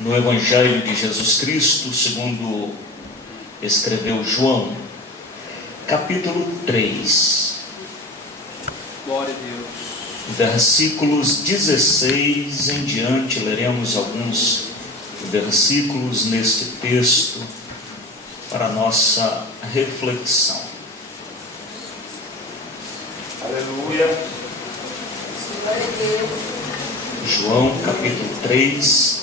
no Evangelho de Jesus Cristo, segundo escreveu João, capítulo 3. Glória a Deus. Versículos 16 em diante, leremos alguns versículos neste texto para nossa reflexão. Aleluia. João capítulo 3.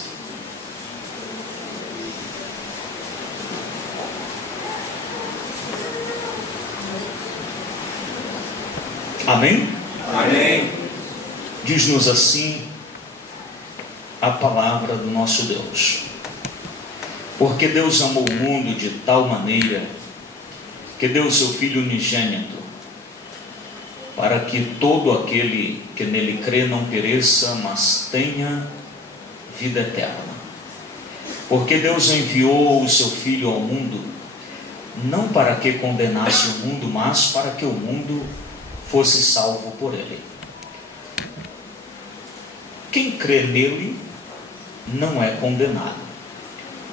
Amém? Amém. Diz-nos assim a palavra do nosso Deus. Porque Deus amou o mundo de tal maneira que deu o seu Filho unigênito, para que todo aquele que nele crê não pereça, mas tenha vida eterna. Porque Deus enviou o seu Filho ao mundo, não para que condenasse o mundo, mas para que o mundo fosse salvo por ele. Quem crê nele não é condenado,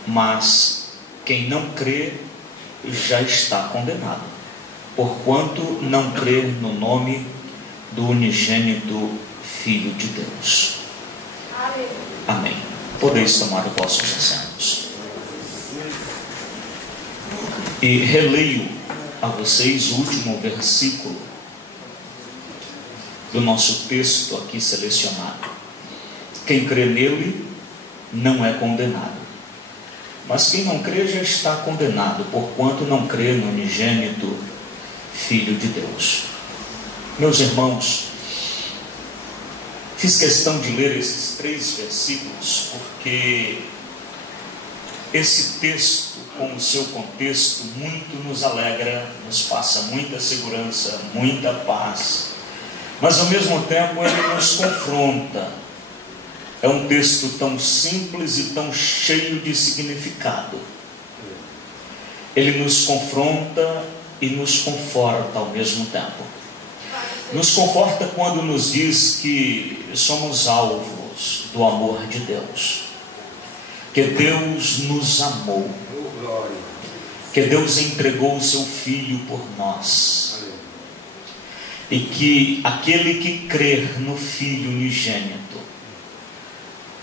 mas quem não crê já está condenado, porquanto não crê no nome do unigênito Filho de Deus. Amém. Amém. Podeis tomar os vossos assentos. E releio a vocês o último versículo do nosso texto aqui selecionado. Quem crê nele não é condenado, mas quem não crê já está condenado, porquanto não crê no unigênito Filho de Deus. Meus irmãos, fiz questão de ler esses 3 versículos, porque esse texto, com o seu contexto, muito nos alegra, nos passa muita segurança, muita paz, mas ao mesmo tempo ele nos confronta. É um texto tão simples e tão cheio de significado. Ele nos confronta e nos conforta ao mesmo tempo. Nos conforta quando nos diz que somos alvos do amor de Deus, que Deus nos amou, que Deus entregou o seu Filho por nós, e que aquele que crer no Filho unigênito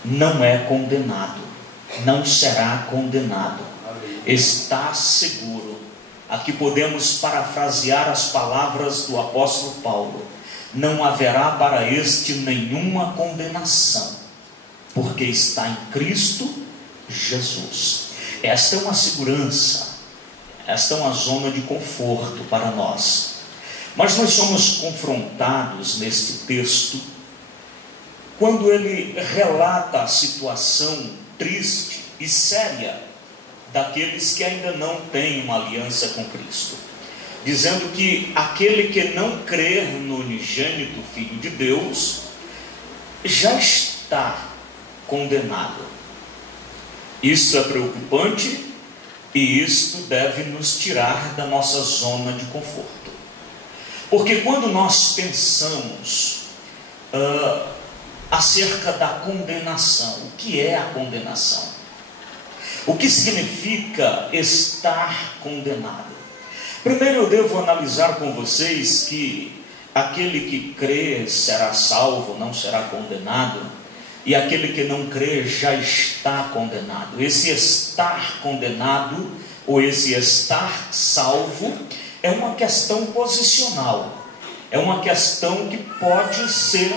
não é condenado, não será condenado, está seguro. Aqui podemos parafrasear as palavras do apóstolo Paulo: não haverá para este nenhuma condenação, porque está em Cristo Jesus. Esta é uma segurança, esta é uma zona de conforto para nós. Mas nós somos confrontados neste texto quando ele relata a situação triste e séria daqueles que ainda não têm uma aliança com Cristo, dizendo que aquele que não crer no unigênito Filho de Deus já está condenado. Isso é preocupante e isto deve nos tirar da nossa zona de conforto, porque quando nós pensamos acerca da condenação, o que é a condenação? O que significa estar condenado? Primeiro eu devo analisar com vocês que aquele que crê será salvo, não será condenado, e aquele que não crê já está condenado. Esse estar condenado ou esse estar salvo é uma questão posicional, é uma questão que pode ser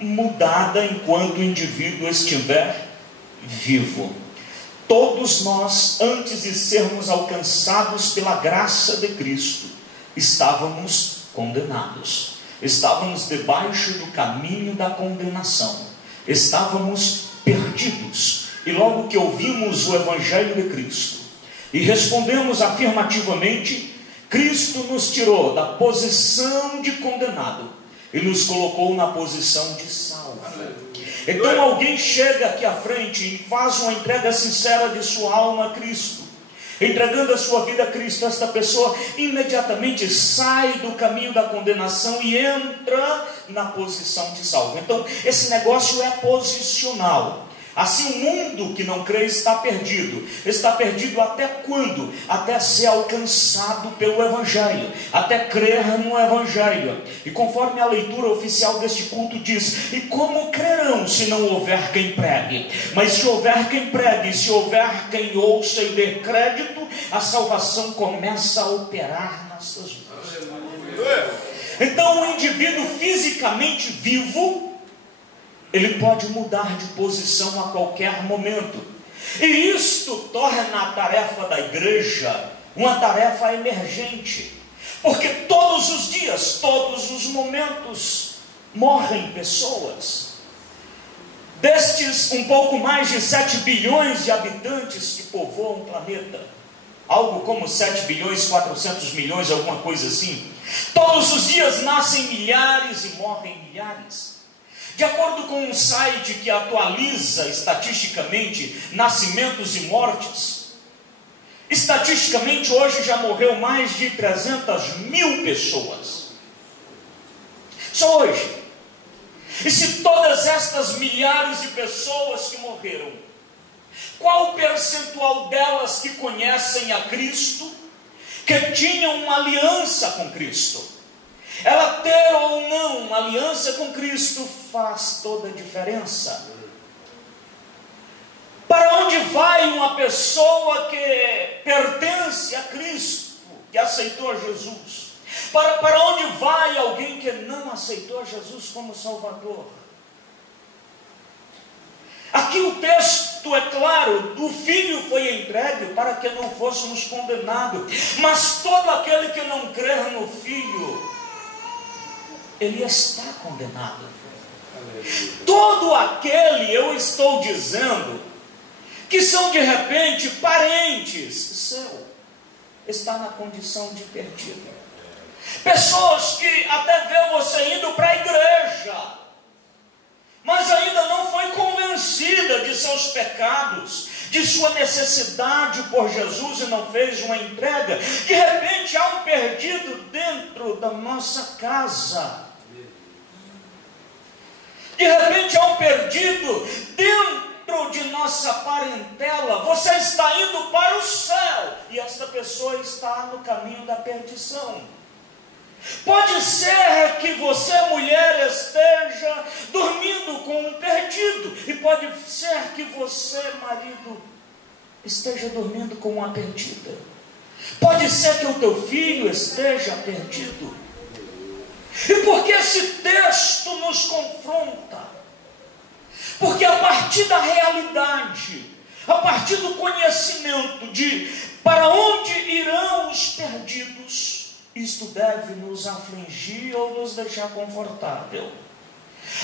mudada enquanto o indivíduo estiver vivo. Todos nós, antes de sermos alcançados pela graça de Cristo, estávamos condenados, estávamos debaixo do caminho da condenação, estávamos perdidos. E logo que ouvimos o Evangelho de Cristo e respondemos afirmativamente, Cristo nos tirou da posição de condenado e nos colocou na posição de salvo. Então alguém chega aqui à frente e faz uma entrega sincera de sua alma a Cristo, entregando a sua vida a Cristo. Esta pessoa imediatamente sai do caminho da condenação e entra na posição de salvo. Então esse negócio é posicional. Assim, o mundo que não crê está perdido. Está perdido até quando? Até ser alcançado pelo Evangelho, até crer no Evangelho. E conforme a leitura oficial deste culto diz: e como crerão se não houver quem pregue? Mas se houver quem pregue, se houver quem ouça e dê crédito, a salvação começa a operar nessas vidas. Então, o indivíduo fisicamente vivo, ele pode mudar de posição a qualquer momento. E isto torna a tarefa da igreja uma tarefa emergente. Porque todos os dias, todos os momentos, morrem pessoas. Destes um pouco mais de 7 bilhões de habitantes que povoam o planeta, algo como 7 bilhões, 400 milhões, alguma coisa assim, todos os dias nascem milhares e morrem milhares. De acordo com um site que atualiza estatisticamente nascimentos e mortes, estatisticamente hoje já morreu mais de 300 mil pessoas. Só hoje. E se todas estas milhares de pessoas que morreram, qual o percentual delas que conhecem a Cristo, que tinham uma aliança com Cristo? Ela ter ou não uma aliança com Cristo faz toda a diferença. Para onde vai uma pessoa que pertence a Cristo, que aceitou Jesus? Para onde vai alguém que não aceitou Jesus como Salvador? Aqui o texto é claro: o Filho foi entregue para que não fôssemos condenados, mas todo aquele que não crer no Filho, ele está condenado. Todo aquele, eu estou dizendo, que são de repente parentes seu, está na condição de perdido. Pessoas que até vê você indo para a igreja, mas ainda não foi convencida de seus pecados, de sua necessidade por Jesus e não fez uma entrega. De repente há um perdido dentro da nossa casa. De repente há um perdido dentro de nossa parentela. Você está indo para o céu e esta pessoa está no caminho da perdição. Pode ser que você, mulher, esteja dormindo com um perdido, e pode ser que você, marido, esteja dormindo com uma perdida. Pode ser que o teu filho esteja perdido. E por que esse texto nos confronta? Porque a partir da realidade, a partir do conhecimento de para onde irão os perdidos, isto deve nos afligir ou nos deixar confortável.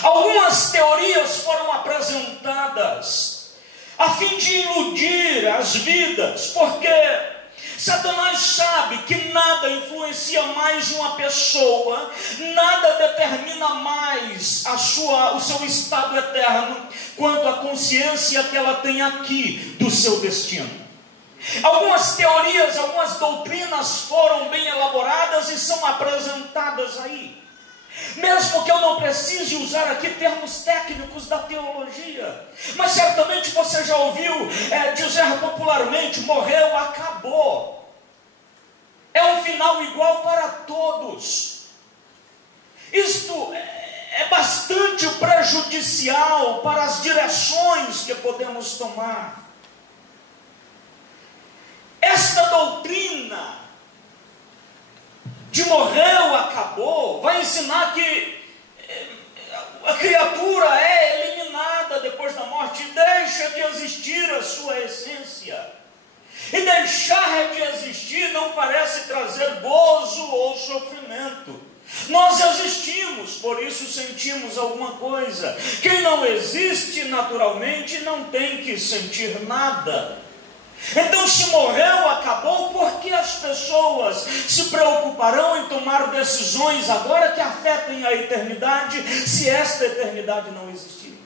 Algumas teorias foram apresentadas a fim de iludir as vidas, porque Satanás sabe que nada influencia mais uma pessoa, nada determina mais o seu estado eterno, quanto a consciência que ela tem aqui do seu destino. Algumas teorias, algumas doutrinas foram bem elaboradas e são apresentadas aí. Mesmo que eu não precise usar aqui termos técnicos da teologia, mas certamente você já ouviu dizer popularmente: morreu, acabou. É um final igual para todos. Isto é bastante prejudicial para as direções que podemos tomar. Esta doutrina de morreu, acabou, vai ensinar que a criatura é eliminada depois da morte, e deixa de existir a sua essência. E deixar de existir não parece trazer gozo ou sofrimento. Nós existimos, por isso sentimos alguma coisa. Quem não existe naturalmente não tem que sentir nada. Então, se morreu, acabou, por que as pessoas se preocuparão em tomar decisões agora que afetem a eternidade, se esta eternidade não existir?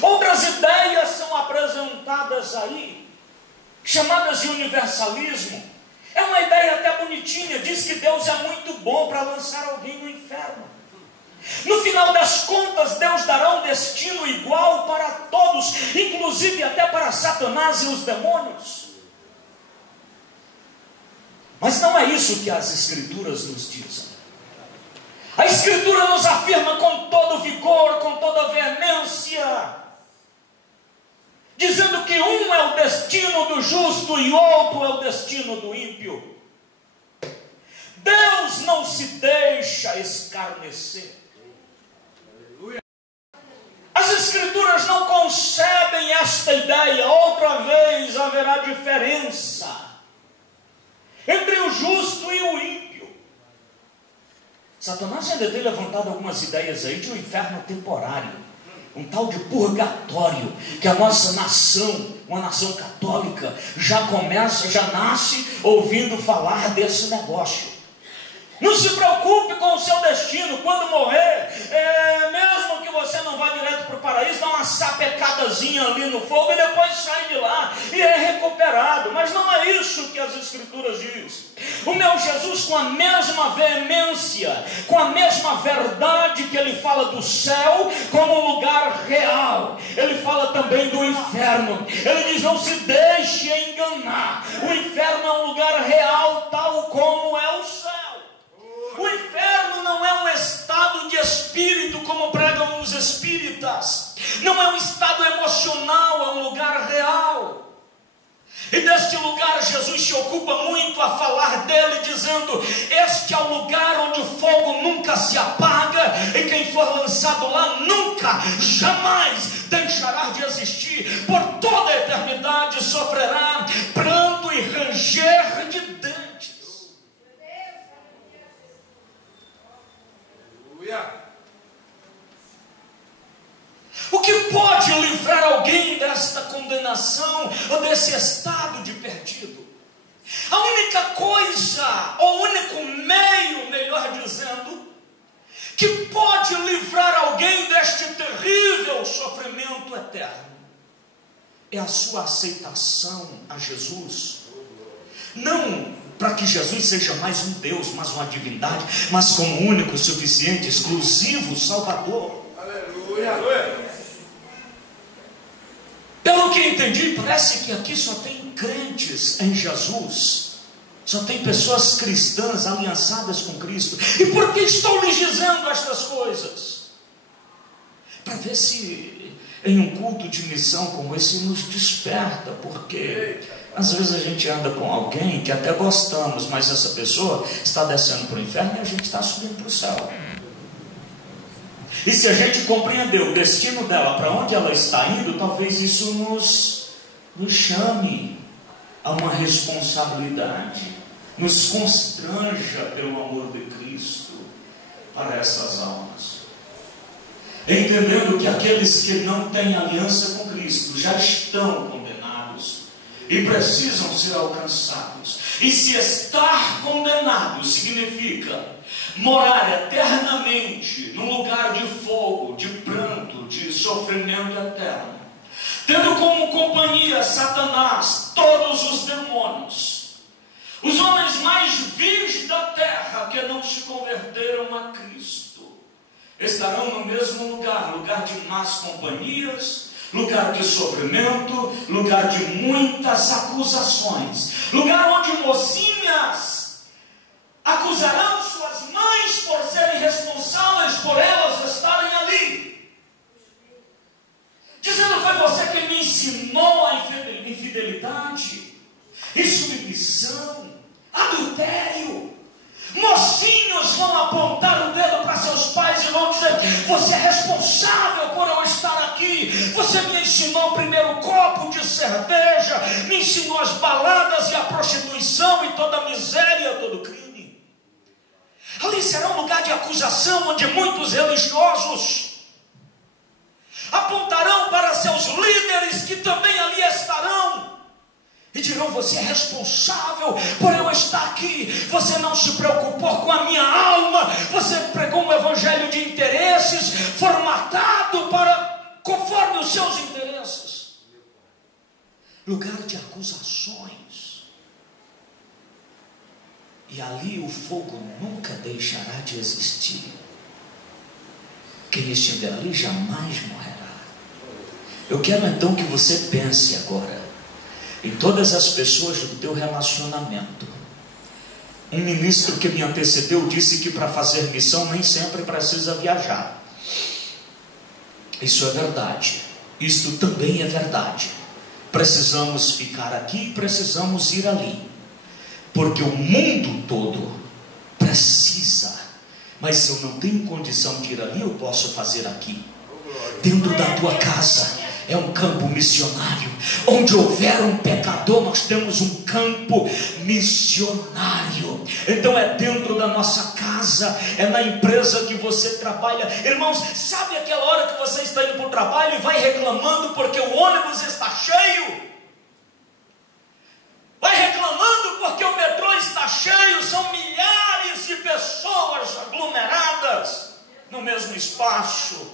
Outras ideias são apresentadas aí, chamadas de universalismo. É uma ideia até bonitinha, diz que Deus é muito bom para lançar alguém no inferno. No final das contas, Deus dará um destino igual para todos, inclusive até para Satanás e os demônios. Mas não é isso que as Escrituras nos dizem. A Escritura nos afirma com todo vigor, com toda veemência, dizendo que um é o destino do justo e outro é o destino do ímpio. Deus não se deixa escarnecer. As Escrituras não concebem esta ideia. Outra vez haverá diferença entre o justo e o ímpio. Satanás ainda tem levantado algumas ideias aí de um inferno temporário, um tal de purgatório, que a nossa nação, uma nação católica, já nasce ouvindo falar desse negócio. Não se preocupe com o seu destino. Quando morrer, mesmo que você não vá direto para o paraíso, dá uma sapecadazinha ali no fogo e depois sai de lá e é recuperado. Mas não é isso que as Escrituras dizem. O meu Jesus, com a mesma veemência, com a mesma verdade que ele fala do céu como um lugar real, ele fala também do inferno. Ele diz: não se deixe enganar. O inferno é um lugar real, tal como é o céu. O inferno não é um estado de espírito como pregam os espíritas. Não é um estado emocional, é um lugar real. E deste lugar Jesus se ocupa muito a falar dele, dizendo: este é o lugar onde o fogo nunca se apaga, e quem for lançado lá nunca, jamais deixará de existir. Por toda a eternidade sofrerá pranto e ranger de dentes. O que pode livrar alguém desta condenação ou desse estado de perdido? A única coisa, ou o único meio, melhor dizendo, que pode livrar alguém deste terrível sofrimento eterno é a sua aceitação a Jesus. Não para que Jesus seja mais um Deus, mais uma divindade, mas como único, suficiente, exclusivo Salvador. Aleluia. Pelo que entendi, parece que aqui só tem crentes em Jesus, só tem pessoas cristãs aliançadas com Cristo. E por que estou lhes dizendo estas coisas? Para ver se em um culto de missão como esse nos desperta, porque às vezes a gente anda com alguém que até gostamos, mas essa pessoa está descendo para o inferno e a gente está subindo para o céu. E se a gente compreender o destino dela, para onde ela está indo, talvez isso nos chame a uma responsabilidade, nos constranja pelo amor de Cristo para essas almas. Entendendo que aqueles que não têm aliança com Cristo já estão condenados e precisam ser alcançados. E se estar condenado significa morar eternamente num lugar de fogo, de pranto, de sofrimento eterno, tendo como companhia Satanás, todos os demônios, os homens mais vil da terra que não se converteram a Cristo, estarão no mesmo lugar, lugar de más companhias, lugar de sofrimento, lugar de muitas acusações, lugar onde mocinhas acusarão suas mães por serem responsáveis por elas estarem ali, dizendo: foi você quem me ensinou a infidelidade, insubmissão, adultério. Mocinhos vão apontar o dedo para seus pais e vão dizer: você é responsável por eu estar aqui, você me ensinou o primeiro copo de cerveja, me ensinou as baladas e a prostituição e toda a miséria, todo o crime. Ali será um lugar de acusação, onde muitos religiosos apontarão para seus líderes que também ali estarão e dirão: você é responsável por eu estar aqui, você não se preocupou com a minha alma, você pregou um evangelho de interesses, formatado para conforme os seus interesses. Lugar de acusações. E ali o fogo nunca deixará de existir. Quem estiver ali jamais morrerá. Eu quero então que você pense agora em todas as pessoas do teu relacionamento. Um ministro que me antecedeu disse que para fazer missão nem sempre precisa viajar. Isso é verdade. Isto também é verdade. Precisamos ficar aqui, precisamos ir ali, porque o mundo todo precisa. Mas se eu não tenho condição de ir ali, eu posso fazer aqui. Dentro da tua casa é um campo missionário. Onde houver um pecador, nós temos um campo missionário. Então é dentro da nossa casa, é na empresa que você trabalha. Irmãos, sabe aquela hora que você está indo para o trabalho e vai reclamando porque o ônibus está cheio? Vai reclamando porque o metrô está cheio. São milhares de pessoas aglomeradas no mesmo espaço.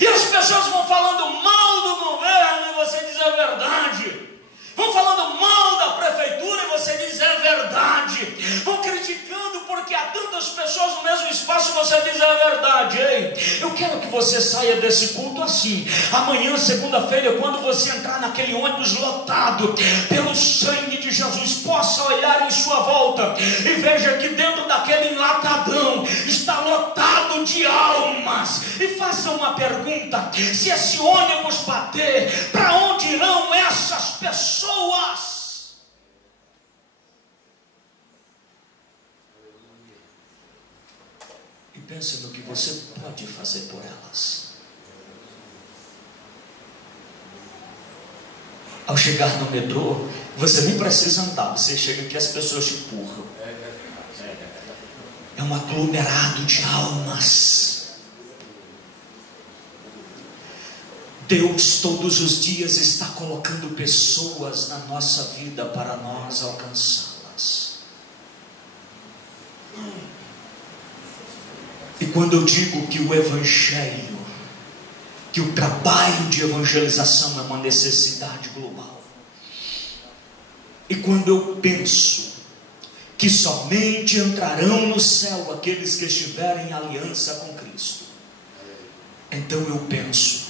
E as pessoas vão falando mal do governo e você diz é verdade. Vão falando mal da prefeitura e você diz é verdade. Vão criticando porque há tantas pessoas no mesmo espaço e você diz é verdade. Ei, eu quero que você saia desse culto assim. Amanhã, segunda-feira, quando você entrar naquele ônibus lotado pelo sangue de Jesus, possa olhar em sua volta e veja que dentro daquele enlatadão está lotado de almas. E faça uma pergunta: se esse ônibus bater, para onde irão essas pessoas? E pense no que você pode fazer por elas. Ao chegar no metrô, você nem precisa andar, você chega aqui, as pessoas te empurram. É um aglomerado de almas. Deus todos os dias está colocando pessoas na nossa vida para nós alcançá-las. E quando eu digo que o evangelho, que o trabalho de evangelização é uma necessidade global, e quando eu penso que somente entrarão no céu aqueles que estiverem em aliança com Cristo, então eu penso: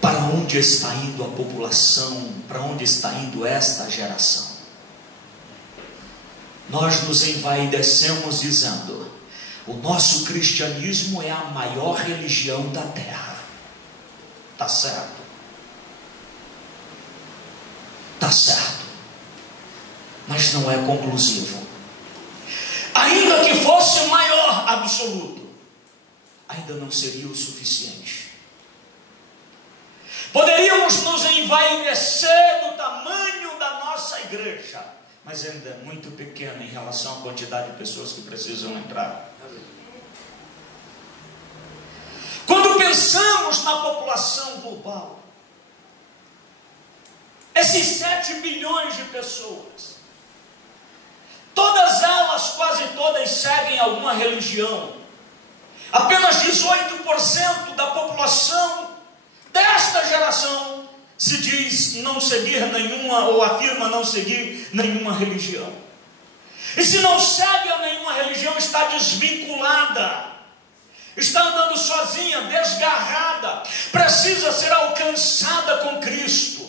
para onde está indo a população? Para onde está indo esta geração? Nós nos envaidecemos dizendo: o nosso cristianismo é a maior religião da terra. Está certo. Está certo. Mas não é conclusivo. Ainda que fosse o maior absoluto, ainda não seria o suficiente. Poderíamos nos envaidecer do tamanho da nossa igreja, mas ainda é muito pequena em relação à quantidade de pessoas que precisam entrar. Quando pensamos na população global, esses 7 bilhões de pessoas, todas elas, quase todas, seguem alguma religião. Apenas 18% da população desta geração se diz não seguir nenhuma, ou afirma não seguir nenhuma religião. E se não segue a nenhuma religião, está desvinculada, está andando sozinha, desgarrada, precisa ser alcançada com Cristo.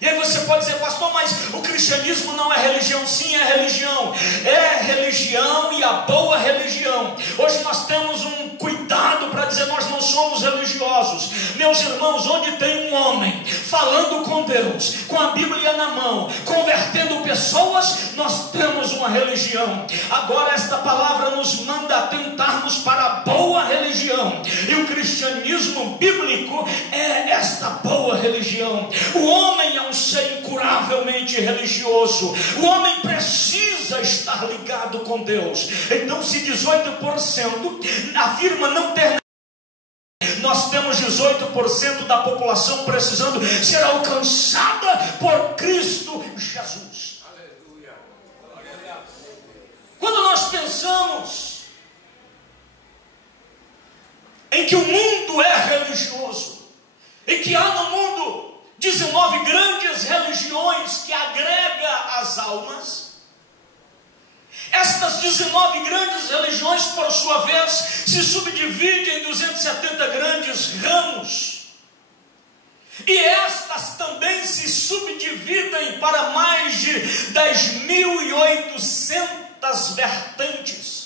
E aí você pode dizer: pastor, mas o cristianismo não é religião. Sim, é religião. É religião, e a boa religião. Hoje nós temos um cuidado para dizer: nós não somos religiosos. Meus irmãos, onde tem um homem falando com Deus, com a Bíblia na mão, convertendo pessoas, nós temos uma religião. Agora esta palavra nos manda atentarmos para a boa religião. E o cristianismo bíblico é esta boa religião. O homem é um ser incuravelmente religioso. O homem precisa estar ligado com Deus. Então, se 18% afirma não ter, nós temos 18% da população precisando ser alcançada por Cristo Jesus. Aleluia. Quando nós pensamos em que o mundo é religioso e que há no mundo 19 grandes religiões que agrega as almas, Estas 19 grandes religiões, por sua vez, se subdividem em 270 grandes ramos. E estas também se subdividem para mais de 10.800 vertentes.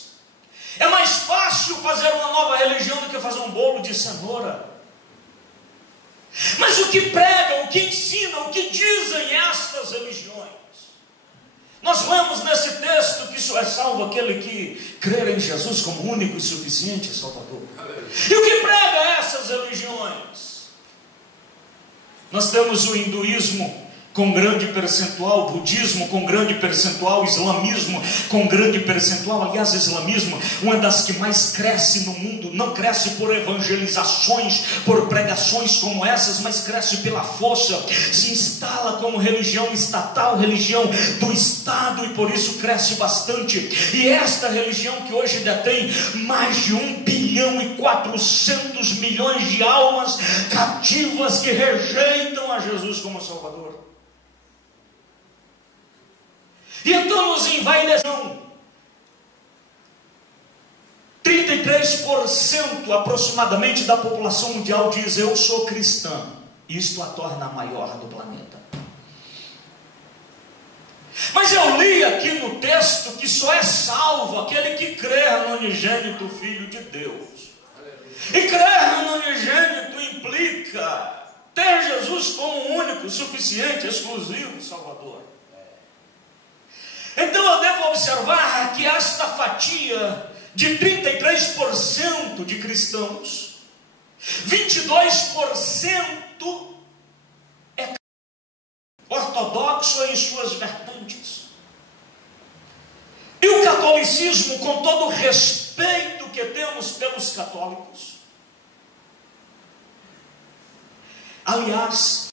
É mais fácil fazer uma nova religião do que fazer um bolo de cenoura. Mas o que pregam, o que ensinam, o que dizem estas religiões? Nós lemos nesse texto que só é salvo aquele que crer em Jesus como único e suficiente Salvador. E o que prega essas religiões? Nós temos o hinduísmo com grande percentual, o budismo com grande percentual, o islamismo com grande percentual. Aliás, islamismo, uma das que mais cresce no mundo, não cresce por evangelizações, por pregações como essas, mas cresce pela força, se instala como religião estatal, religião do Estado, e por isso cresce bastante. E esta religião que hoje detém mais de 1.4 bilhões de almas cativas que rejeitam a Jesus como Salvador. E então nos envaideceu. 33% aproximadamente da população mundial diz: eu sou cristã. Isto a torna a maior do planeta. Mas eu li aqui no texto que só é salvo aquele que crer no unigênito Filho de Deus. E crer no unigênito implica ter Jesus como único, suficiente, exclusivo Salvador. Então eu devo observar que esta fatia de 33% de cristãos, 22% é ortodoxo em suas vertentes. E o catolicismo, com todo o respeito que temos pelos católicos, aliás,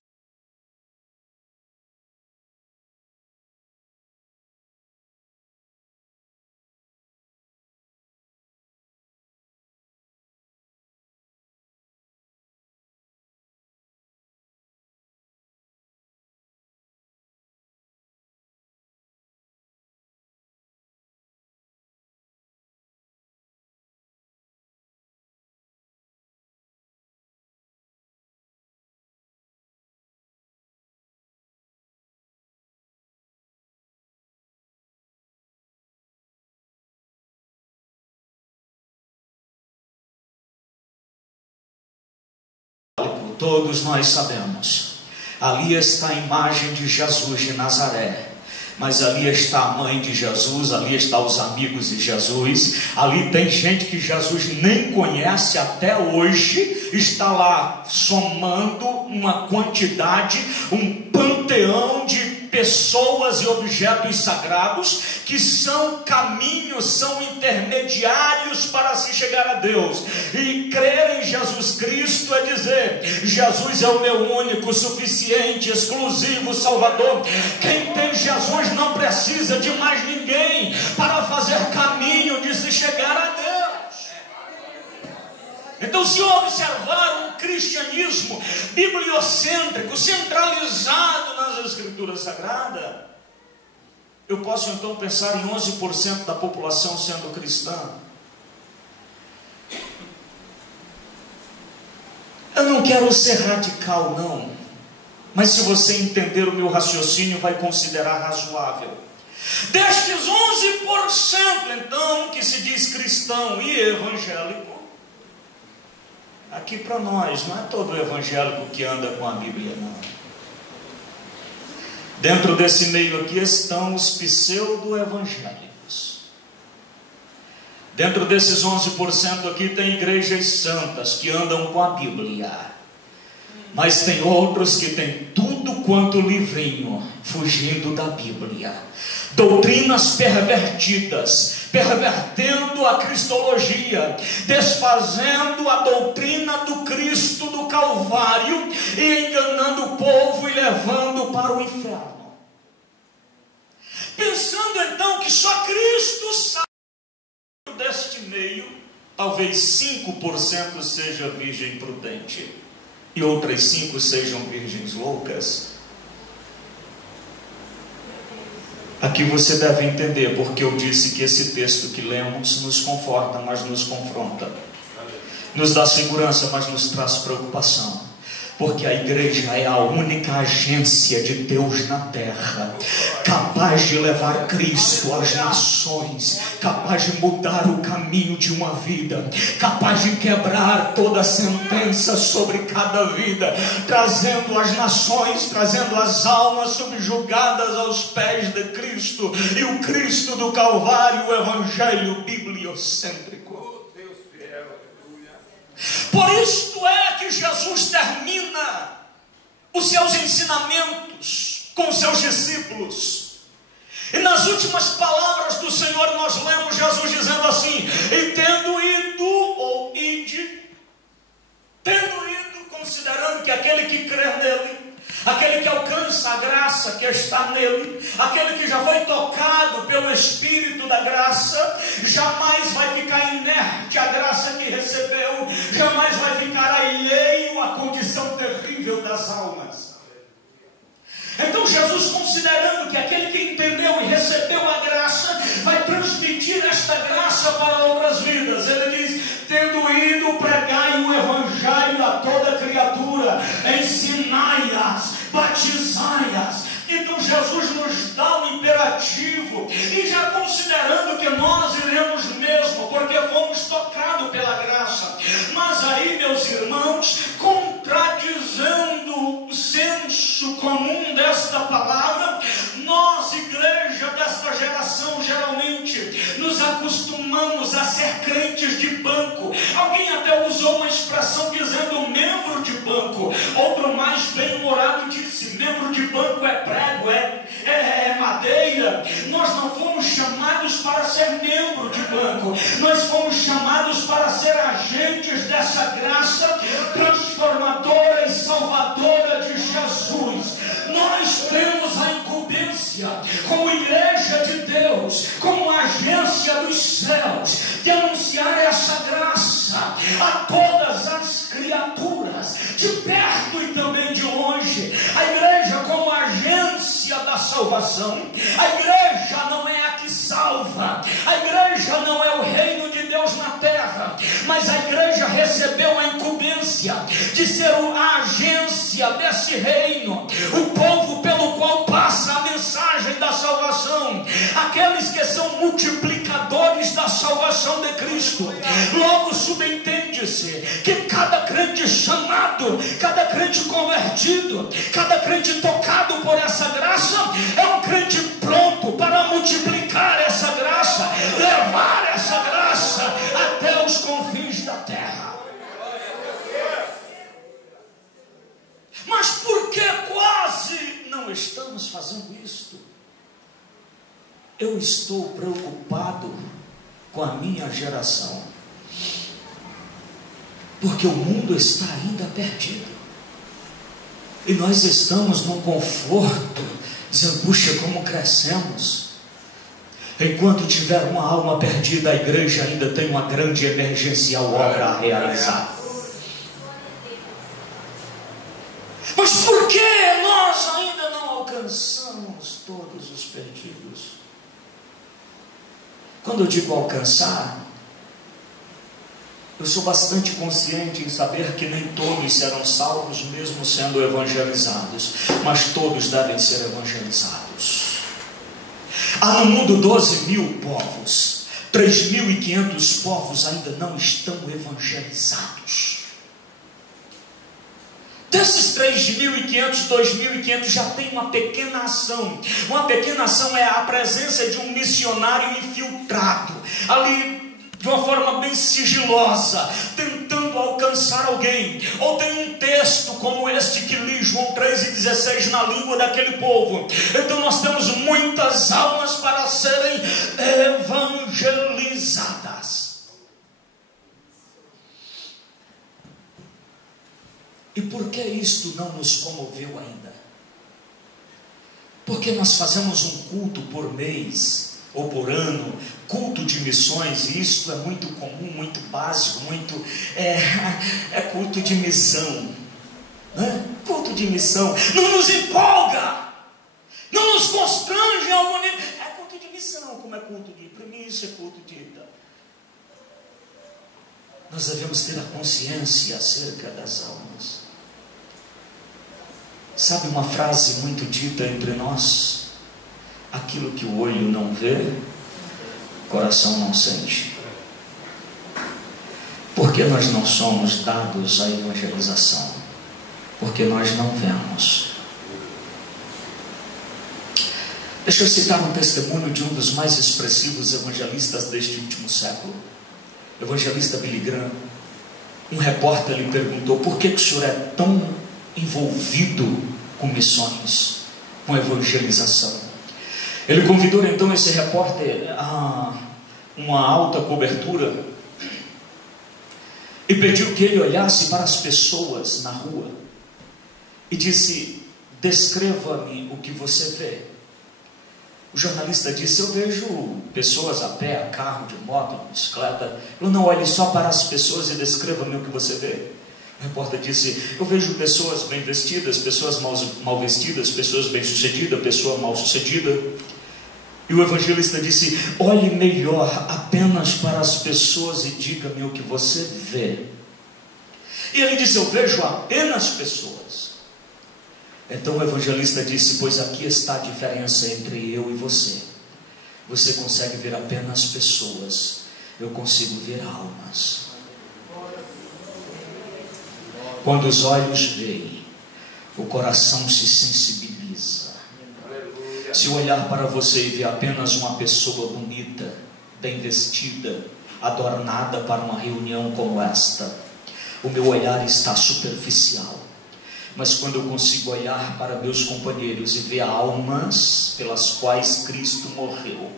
todos nós sabemos, ali está a imagem de Jesus de Nazaré, mas ali está a mãe de Jesus, ali estão os amigos de Jesus, ali tem gente que Jesus nem conhece até hoje, está lá somando uma quantidade, um panteão de pessoas e objetos sagrados que são caminhos, são intermediários para se chegar a Deus. E crer em Jesus Cristo é dizer: Jesus é o meu único, suficiente, exclusivo Salvador. Quem tem Jesus não precisa de mais ninguém para fazer caminho de se chegar a Deus. Então, se eu observar um cristianismo bibliocêntrico, centralizado nas Escrituras Sagradas, eu posso então pensar em 11% da população sendo cristã. Eu não quero ser radical, não, mas se você entender o meu raciocínio, vai considerar razoável. Destes 11%, então, que se diz cristão e evangélico, aqui para nós, não é todo evangélico que anda com a Bíblia, não. Dentro desse meio aqui estão os pseudo-evangélicos. Dentro desses 11% aqui tem igrejas santas que andam com a Bíblia. Mas tem outros que têm tudo quanto livrinho, fugindo da Bíblia. Doutrinas pervertidas, pervertendo a cristologia, desfazendo a doutrina do Cristo do Calvário e enganando o povo e levando para o inferno. Pensando então que só Cristo sabe deste meio, talvez 5% seja virgem prudente e outras 5 sejam virgens loucas. Aqui você deve entender porque eu disse que esse texto que lemos nos conforta, mas nos confronta. Nos dá segurança, mas nos traz preocupação. Porque a igreja é a única agência de Deus na terra, capaz de levar Cristo às nações, capaz de mudar o caminho de uma vida, capaz de quebrar toda sentença sobre cada vida, trazendo as nações, trazendo as almas subjugadas aos pés de Cristo, e o Cristo do Calvário, o evangelho bibliocêntrico. Por isto é que Jesus termina os seus ensinamentos com os seus discípulos. E nas últimas palavras do Senhor nós lemos Jesus dizendo assim: e tendo ido, ou ide, tendo ido, considerando que aquele que crê nele, aquele que alcança a graça que está nele, aquele que já foi tocado pelo Espírito da graça, jamais vai ficar inerte à graça que recebeu, jamais vai ficar alheio à condição terrível das almas. Então Jesus, considerando que aquele que entendeu e recebeu a graça vai transmitir esta graça para outras vidas, ele diz: tendo ido, pregai o evangelho a toda criatura, ensinai-as, batizai-as. Então Jesus nos dá um imperativo, e já considerando que nós iremos mesmo, porque fomos tocados pela graça, mas aí, meus irmãos, contradizendo o senso comum desta palavra, nós, igreja desta geração, geralmente nos acostumamos a ser crentes de banco. Alguém até usou uma expressão dizendo membro de banco. Outro mais bem-humorado disse: membro de banco é prego, é madeira. Nós não fomos chamados para ser membro de banco, nós fomos chamados para ser agentes dessa graça transformadora e salvadora de Jesus. Nós temos a incumbência, como igreja de Deus, como agência dos céus, de anunciar essa graça a todas as criaturas, de perto e também de longe. A igreja, como agência da salvação, a igreja não é a que salva, a igreja não é o reino de Deus na terra, mas a igreja recebeu a incumbência de ser a agência desse reino, o povo pelo qual passa a mensagem da salvação, aqueles que são multiplicadores da salvação de Cristo. Logo subentende-se que cada crente chamado, cada crente convertido, cada crente tocado por essa graça é um crente pronto para multiplicar essa graça, levar essa graça até os confins da terra. Mas por que quase não estamos fazendo isto? Eu estou preocupado com a minha geração, porque o mundo está ainda perdido, e nós estamos num conforto, dizendo: puxa, como crescemos. Enquanto tiver uma alma perdida, a igreja ainda tem uma grande emergencial obra a realizar. Mas por que nós ainda não alcançamos todos os perdidos? Quando eu digo alcançar, eu sou bastante consciente em saber que nem todos serão salvos, mesmo sendo evangelizados, mas todos devem ser evangelizados. Há no mundo 12.000 povos, 3.500 povos ainda não estão evangelizados. Desses 3.500, 2.500 já tem uma pequena ação. Uma pequena ação é a presença de um missionário infiltrado ali, de uma forma bem sigilosa, tentando alcançar alguém. Ou tem um texto como este que li, João 3,16, na língua daquele povo. Então nós temos muitas almas para serem evangelizadas. E por que isto não nos comoveu ainda? Porque nós fazemos um culto por mês ou por ano, culto de missões, e isto é muito comum, muito básico, é culto de missão, né? Culto de missão não nos empolga, não nos constrange ao momento. não é culto de primícia, é culto de... Nós devemos ter a consciência acerca das almas. Sabe uma frase muito dita entre nós? Aquilo que o olho não vê, o coração não sente. Por que nós não somos dados à evangelização? Porque nós não vemos. Deixa eu citar um testemunho de um dos mais expressivos evangelistas deste último século, evangelista Billy Graham. Um repórter lhe perguntou: por que o senhor é tão envolvido com missões, com evangelização? Ele convidou então esse repórter a uma alta cobertura e pediu que ele olhasse para as pessoas na rua e disse: descreva-me o que você vê. O jornalista disse: eu vejo pessoas a pé, a carro, de moto, bicicleta. Eu não olhe só para as pessoas e descreva-me o que você vê. O repórter disse: eu vejo pessoas bem vestidas, pessoas mal vestidas, pessoas bem sucedidas, pessoa mal sucedida. E o evangelista disse: olhe melhor apenas para as pessoas e diga-me o que você vê. E ele disse: eu vejo apenas pessoas. Então o evangelista disse: pois aqui está a diferença entre eu e você. Você consegue ver apenas pessoas, eu consigo ver almas. Quando os olhos veem, o coração se sensibiliza. Se eu olhar para você e ver apenas uma pessoa bonita, bem vestida, adornada para uma reunião como esta, o meu olhar está superficial. Mas quando eu consigo olhar para meus companheiros e ver almas pelas quais Cristo morreu,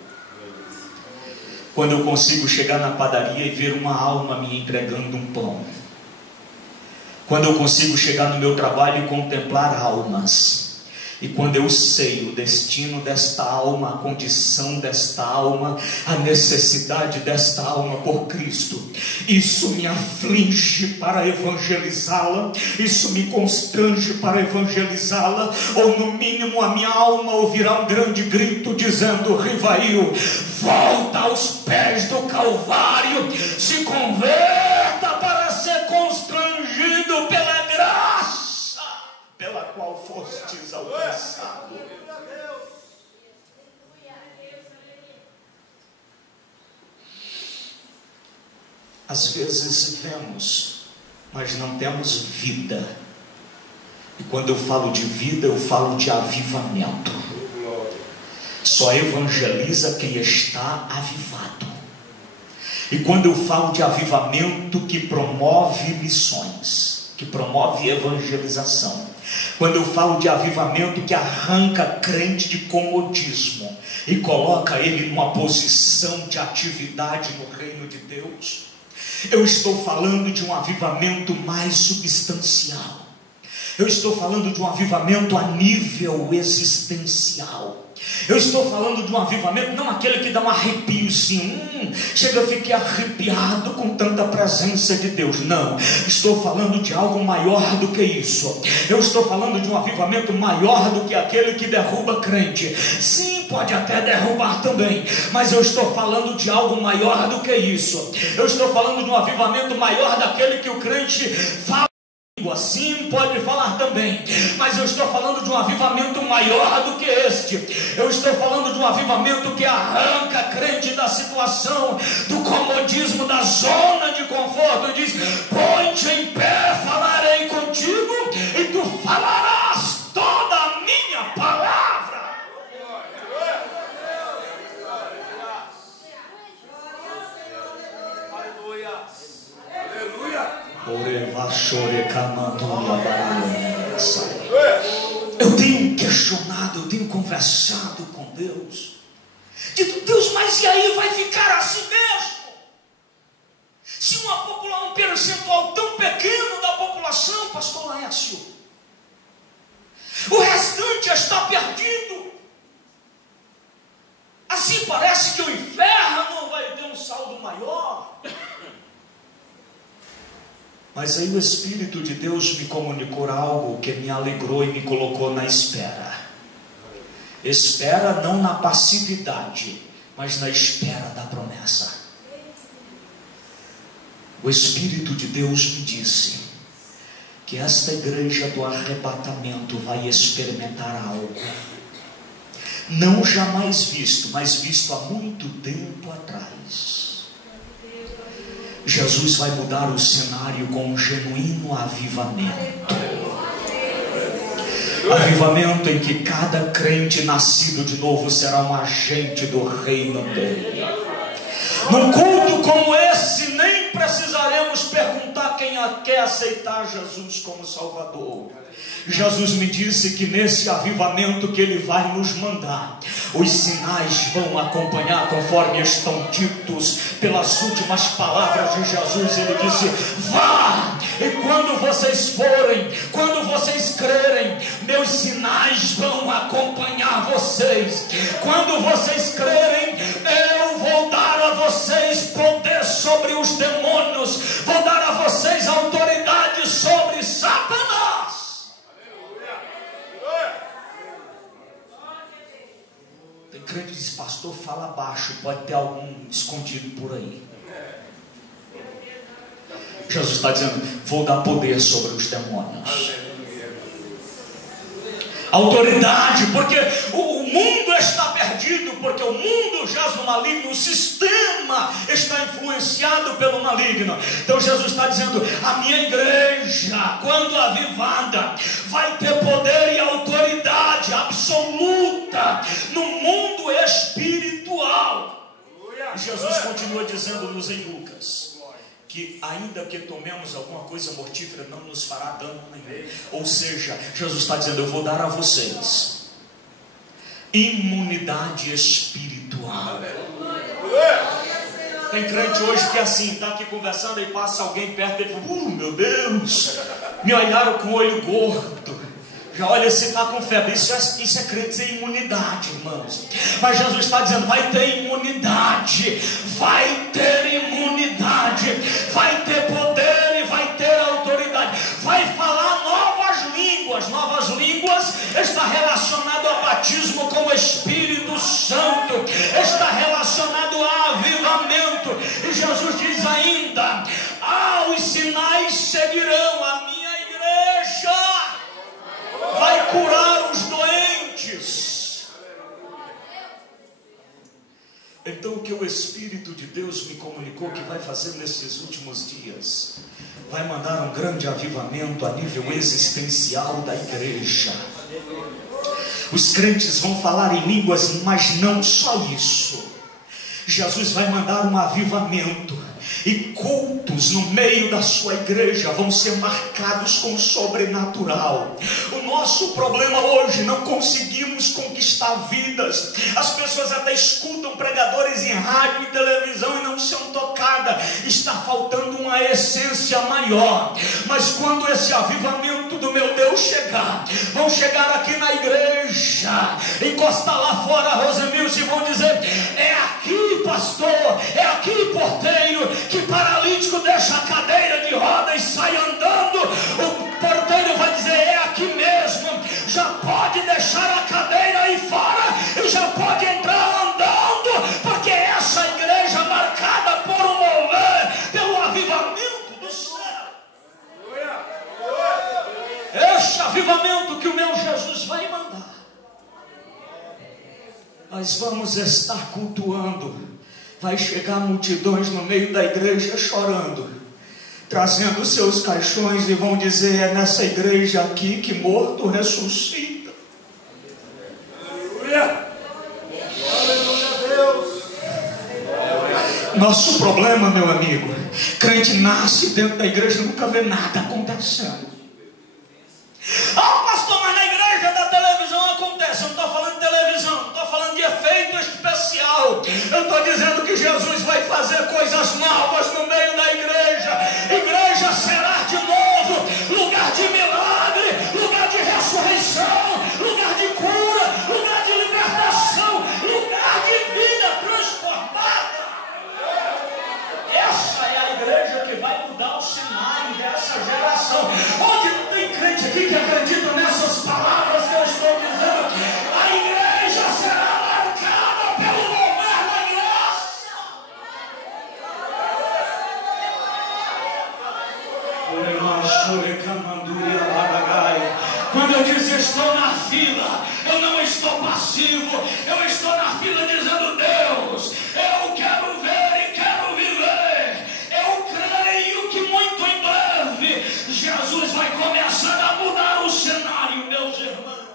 quando eu consigo chegar na padaria e ver uma alma me entregando um pão, quando eu consigo chegar no meu trabalho e contemplar almas, e quando eu sei o destino desta alma, a condição desta alma, a necessidade desta alma por Cristo, isso me aflige para evangelizá-la, isso me constrange para evangelizá-la, ou no mínimo a minha alma ouvirá um grande grito dizendo: Rivail, volta aos pés do Calvário, se converta para ser constrangido pela graça pela qual fostes alcançado. Às vezes vemos, mas não temos vida. E quando eu falo de vida, eu falo de avivamento. Só evangeliza quem está avivado. E quando eu falo de avivamento que promove missões, que promove evangelização, quando eu falo de avivamento que arranca crente de comodismo e coloca ele numa posição de atividade no reino de Deus, eu estou falando de um avivamento mais substancial. Eu estou falando de um avivamento a nível existencial. Eu estou falando de um avivamento, não aquele que dá um arrepiozinho, chega, eu fiquei arrepiado com tanta presença de Deus. Não, estou falando de algo maior do que isso. Eu estou falando de um avivamento maior do que aquele que derruba crente. Sim, pode até derrubar também, mas eu estou falando de algo maior do que isso. Eu estou falando de um avivamento maior daquele que o crente fala. Assim pode falar também, mas eu estou falando de um avivamento maior do que este. Eu estou falando de um avivamento que arranca crente da situação, do comodismo, da zona de conforto. Diz: põe-te em pé, falarei contigo, e tu falarás toda a minha palavra. Aleluia. Aleluia. Eu tenho questionado, eu tenho conversado com Deus. Digo: Deus, mas e aí vai ficar assim mesmo? Se um percentual tão pequeno da população, pastor Laércio, o restante está perdido. Assim parece que o inferno vai ter um saldo maior. Mas aí o Espírito de Deus me comunicou algo que me alegrou e me colocou na espera. Espera não na passividade, mas na espera da promessa. O Espírito de Deus me disse que esta igreja do arrebatamento vai experimentar algo não jamais visto, mas visto há muito tempo atrás. Jesus vai mudar o cenário com um genuíno avivamento. Avivamento em que cada crente nascido de novo será um agente do reino dele. Num culto como esse, nem precisaremos perguntar quem quer aceitar Jesus como Salvador. Jesus me disse que nesse avivamento que Ele vai nos mandar, os sinais vão acompanhar, conforme estão ditos pelas últimas palavras de Jesus. Ele disse: vá, e quando vocês forem, quando vocês crerem, meus sinais vão acompanhar vocês. Quando vocês crerem, eu vou dar a vocês poder sobre os demônios, vou dar a vocês autoridade sobre Satanás. Tem crente que diz: pastor, fala baixo, pode ter algum escondido por aí. Jesus está dizendo: vou dar poder sobre os demônios, autoridade, porque o mundo está perdido, porque o mundo jaz no maligno, o sistema está influenciado pelo maligno. Então Jesus está dizendo: a minha igreja, quando avivada, vai ter poder e autoridade absoluta no mundo espiritual. E Jesus continua dizendo-nos em Lucas que ainda que tomemos alguma coisa mortífera, não nos fará dano nenhum. Ou seja, Jesus está dizendo: eu vou dar a vocês imunidade espiritual. Tem crente hoje que assim, está aqui conversando e passa alguém perto dele e fala: meu Deus, me olharam com o olho gordo. Já olha, se está com febre. Isso é crente sem imunidade, irmãos. Mas Jesus está dizendo: vai ter imunidade, vai ter imunidade, vai ter poder e vai ter autoridade, vai falar novas línguas. Novas línguas está relacionado a batismo com o Espírito Santo, está relacionado a avivamento. E Jesus diz ainda: os sinais seguirão a minha igreja, vai curar os doentes. Então, o que o Espírito de Deus me comunicou que vai fazer nesses últimos dias, vai mandar um grande avivamento a nível existencial da igreja. Os crentes vão falar em línguas, mas não só isso. Jesus vai mandar um avivamento, e cultos no meio da sua igreja vão ser marcados com o sobrenatural. O nosso problema hoje, não conseguimos conquistar vidas. As pessoas até escutam pregadores em rádio e televisão e não são tocadas. Está faltando uma essência maior. Mas quando esse avivamento do meu Deus chegar, vão chegar aqui na igreja, encostar lá fora a Rosemilson e vão dizer: é aqui, pastor, é aqui, porteiro, que paralítico deixa a cadeira de roda e sai andando. O porteiro vai dizer: é aqui mesmo, já pode deixar a cadeira aí fora e já pode entrar andando, porque essa igreja marcada por um mover, pelo avivamento do céu. Este avivamento que o meu Jesus vai mandar, nós vamos estar cultuando. Vai chegar multidões no meio da igreja chorando, trazendo seus caixões, e vão dizer: é nessa igreja aqui que morto ressuscita. Aleluia! Aleluia a Deus! Nosso problema, meu amigo, crente nasce dentro da igreja e nunca vê nada acontecendo. Pastor, mas na igreja da televisão acontece. Eu não estou falando de televisão, não estou falando de efeito especial. Eu estou dizendo que Jesus vai fazer coisas novas no meio da igreja. Igreja será de novo lugar de milagre, lugar de ressurreição, lugar de cura, lugar de libertação, lugar de vida transformada. Essa é a igreja que vai mudar o cenário dessa geração. Onde não tem crente aqui que acredita nessas palavras que eu estou dizendo? A igreja será marcada pelo mover da estou na fila, eu não estou passivo, eu estou na fila dizendo: Deus, eu quero ver e quero viver. Eu creio que muito em breve Jesus vai começar a mudar o cenário, meus irmãos.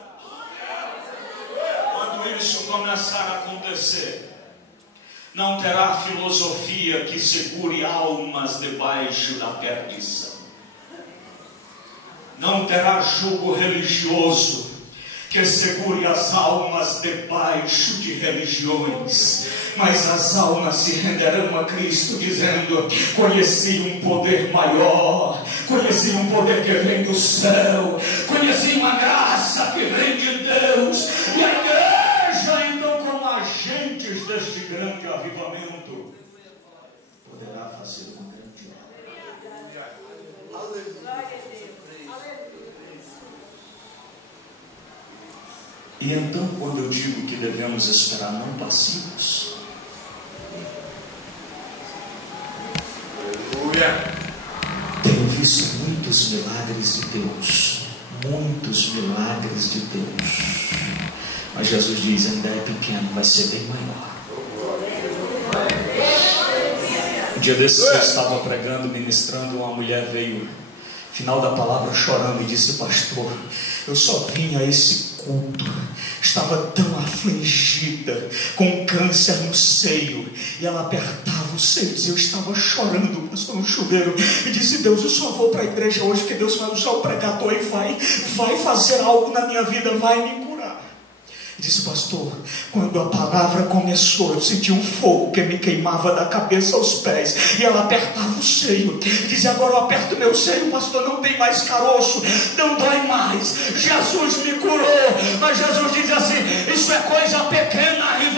Quando isso começar a acontecer, não terá filosofia que segure almas debaixo da perdição. Não terá jugo religioso que segure as almas debaixo de religiões, mas as almas se renderão a Cristo dizendo: conheci um poder maior, conheci um poder que vem do céu, conheci uma graça que vem de Deus. E a igreja, então, como agentes deste grande avivamento, poderá fazer uma grande obra. E então, quando eu digo que devemos esperar não passivos, tenho visto muitos milagres de Deus, muitos milagres de Deus, mas Jesus diz: ainda é pequeno, vai ser bem maior. Um dia desses eu estava pregando, ministrando, uma mulher veio, final da palavra, chorando, e disse: pastor, eu só vim a esse culto, estava tão afligida, com câncer no seio, e ela apertava os seios, eu estava chorando, pastor, no chuveiro, e disse: Deus, eu só vou para a igreja hoje, que Deus vai usar o pregador e vai fazer algo na minha vida, vai me curar. Disse: pastor, quando a palavra começou, eu senti um fogo que me queimava da cabeça aos pés, e ela apertava o seio, dizia: agora eu aperto meu seio, pastor, não tem mais caroço, não dói mais, Jesus me curou. Mas Jesus diz assim: isso é coisa pequena em